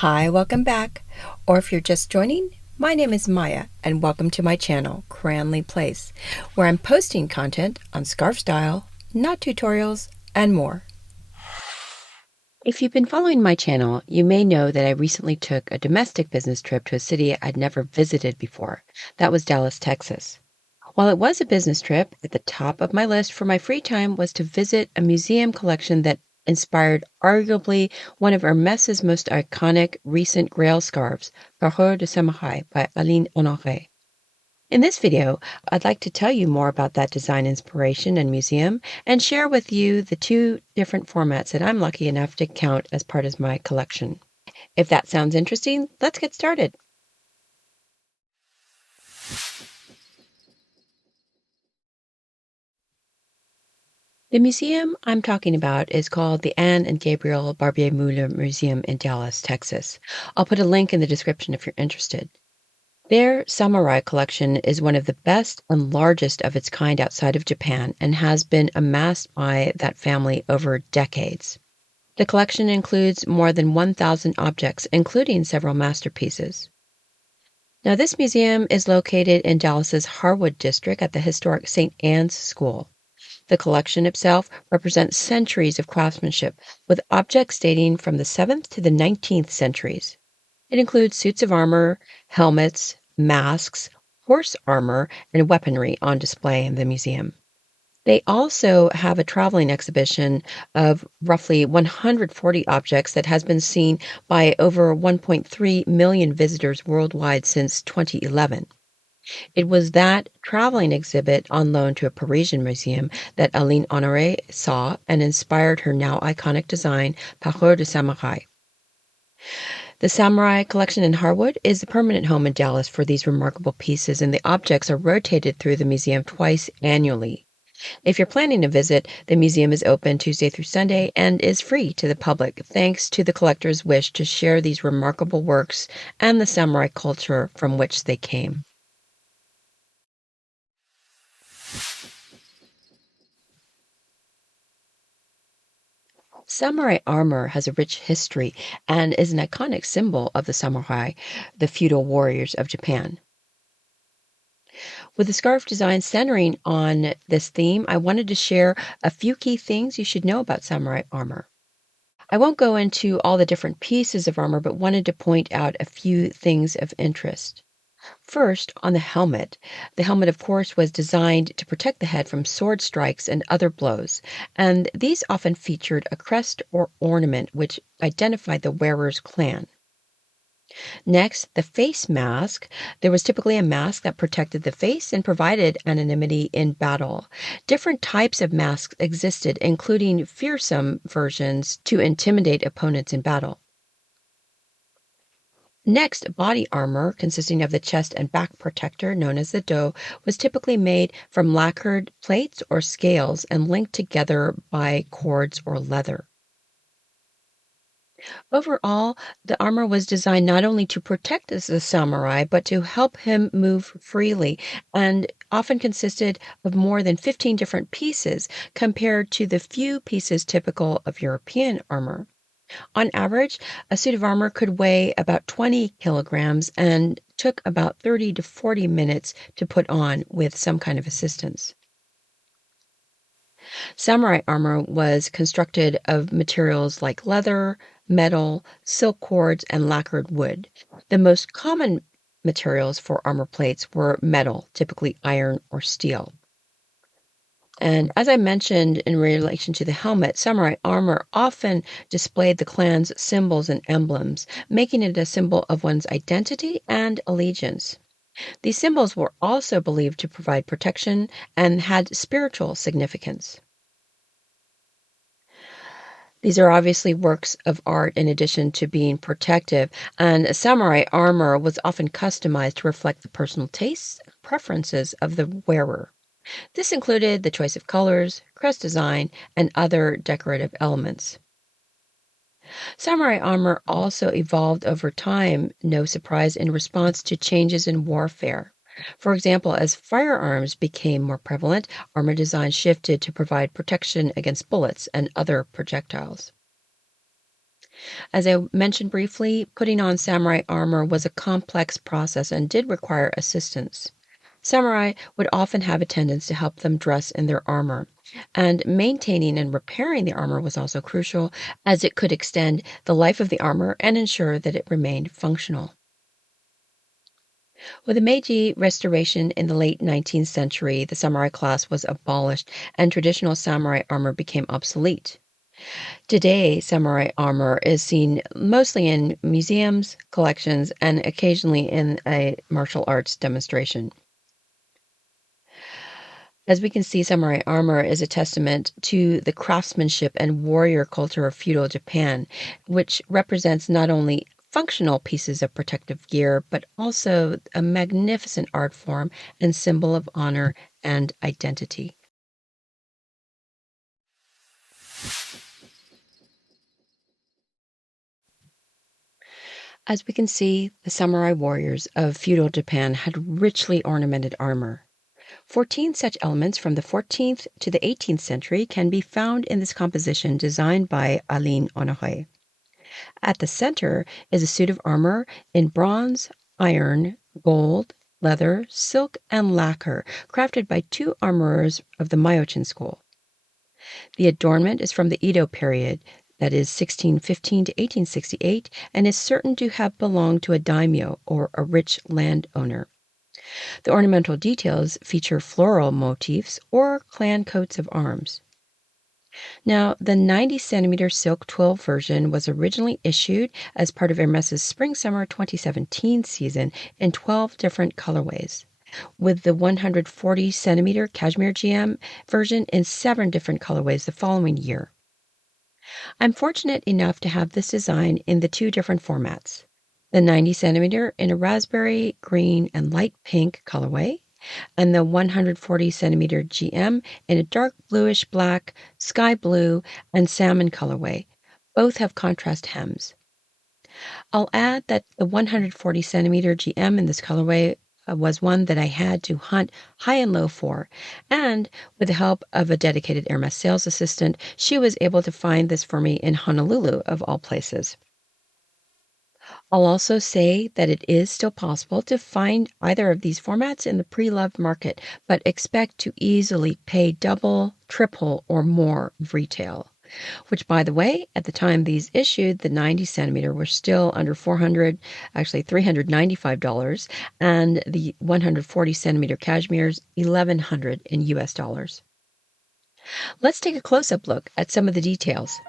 Hi, welcome back. Or if you're just joining, my name is Maya, and welcome to my channel, Cranleyplace, where I'm posting content on scarf style, knot tutorials, and more. If you've been following my channel, you may know that I recently took a domestic business trip to a city I'd never visited before. That was Dallas, Texas. While it was a business trip, at the top of my list for my free time was to visit a museum collection that inspired arguably one of Hermès's most iconic recent Grail scarves, Parures de Samourai by Aline Honoré. In this video, I'd like to tell you more about that design inspiration and museum and share with you the two different formats that I'm lucky enough to count as part of my collection. If that sounds interesting, let's get started. The museum I'm talking about is called the Anne and Gabriel Barbier Mueller Museum in Dallas, Texas. I'll put a link in the description if you're interested. Their samurai collection is one of the best and largest of its kind outside of Japan and has been amassed by that family over decades. The collection includes more than 1,000 objects, including several masterpieces. Now, this museum is located in Dallas's Harwood district at the historic St. Anne's School. The collection itself represents centuries of craftsmanship, with objects dating from the 7th to the 19th centuries. It includes suits of armor, helmets, masks, horse armor, and weaponry on display in the museum. They also have a traveling exhibition of roughly 140 objects that has been seen by over 1.3 million visitors worldwide since 2011. It was that traveling exhibit on loan to a Parisian museum that Aline Honoré saw and inspired her now iconic design, Parures de Samourais. The Samurai collection in Harwood is the permanent home in Dallas for these remarkable pieces, and the objects are rotated through the museum twice annually. If you're planning a visit, the museum is open Tuesday through Sunday and is free to the public, thanks to the collector's wish to share these remarkable works and the samurai culture from which they came. Samurai armor has a rich history and is an iconic symbol of the samurai, the feudal warriors of Japan. With the scarf design centering on this theme, I wanted to share a few key things you should know about samurai armor. I won't go into all the different pieces of armor, but wanted to point out a few things of interest. First, on the helmet. The helmet, of course, was designed to protect the head from sword strikes and other blows, and these often featured a crest or ornament which identified the wearer's clan. Next, the face mask. There was typically a mask that protected the face and provided anonymity in battle. Different types of masks existed, including fearsome versions to intimidate opponents in battle. Next, body armor, consisting of the chest and back protector, known as the do, was typically made from lacquered plates or scales and linked together by cords or leather. Overall, the armor was designed not only to protect the samurai, but to help him move freely, and often consisted of more than 15 different pieces compared to the few pieces typical of European armor. On average, a suit of armor could weigh about 20 kilograms and took about 30 to 40 minutes to put on with some kind of assistance. Samurai armor was constructed of materials like leather, metal, silk cords, and lacquered wood. The most common materials for armor plates were metal, typically iron or steel. And as I mentioned in relation to the helmet, samurai armor often displayed the clan's symbols and emblems, making it a symbol of one's identity and allegiance. These symbols were also believed to provide protection and had spiritual significance. These are obviously works of art in addition to being protective, and samurai armor was often customized to reflect the personal tastes and preferences of the wearer. This included the choice of colors, crest design, and other decorative elements. Samurai armor also evolved over time, no surprise, in response to changes in warfare. For example, as firearms became more prevalent, armor design shifted to provide protection against bullets and other projectiles. As I mentioned briefly, putting on samurai armor was a complex process and did require assistance. Samurai would often have attendants to help them dress in their armor, and maintaining and repairing the armor was also crucial, as it could extend the life of the armor and ensure that it remained functional. With the Meiji Restoration in the late 19th century, the samurai class was abolished and traditional samurai armor became obsolete. Today, samurai armor is seen mostly in museums, collections, and occasionally in a martial arts demonstration. As we can see, samurai armor is a testament to the craftsmanship and warrior culture of feudal Japan, which represents not only functional pieces of protective gear, but also a magnificent art form and symbol of honor and identity. As we can see, the samurai warriors of feudal Japan had richly ornamented armor. 14 such elements from the 14th to the 18th century can be found in this composition designed by Aline Honoré. At the center is a suit of armor in bronze, iron, gold, leather, silk, and lacquer, crafted by two armorers of the Myochin school. The adornment is from the Edo period, that is 1615 to 1868, and is certain to have belonged to a daimyo, or a rich landowner. The ornamental details feature floral motifs or clan coats of arms. Now, the 90-centimeter silk twill version was originally issued as part of Hermès's Spring-Summer 2017 season in 12 different colorways, with the 140-centimeter cashmere GM version in 7 different colorways the following year. I'm fortunate enough to have this design in the 2 different formats. The 90-centimeter in a raspberry, green, and light pink colorway, and the 140-centimeter GM in a dark bluish black, sky blue, and salmon colorway. Both have contrast hems. I'll add that the 140-centimeter GM in this colorway was one that I had to hunt high and low for, and with the help of a dedicated Hermès sales assistant, she was able to find this for me in Honolulu, of all places. I'll also say that it is still possible to find either of these formats in the pre-loved market, but expect to easily pay double, triple, or more of retail. Which, by the way, at the time these issued, the 90-centimeter were still under $400, actually $395, and the 140-centimeter cashmere's $1,100 in US dollars. Let's take a close-up look at some of the details.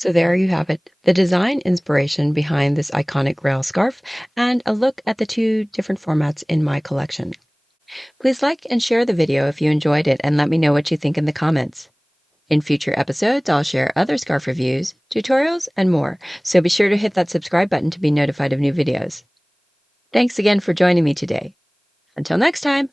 So there you have it, the design inspiration behind this iconic Grail scarf and a look at the two different formats in my collection. Please like and share the video if you enjoyed it and let me know what you think in the comments. In future episodes, I'll share other scarf reviews, tutorials, and more, so be sure to hit that subscribe button to be notified of new videos. Thanks again for joining me today. Until next time!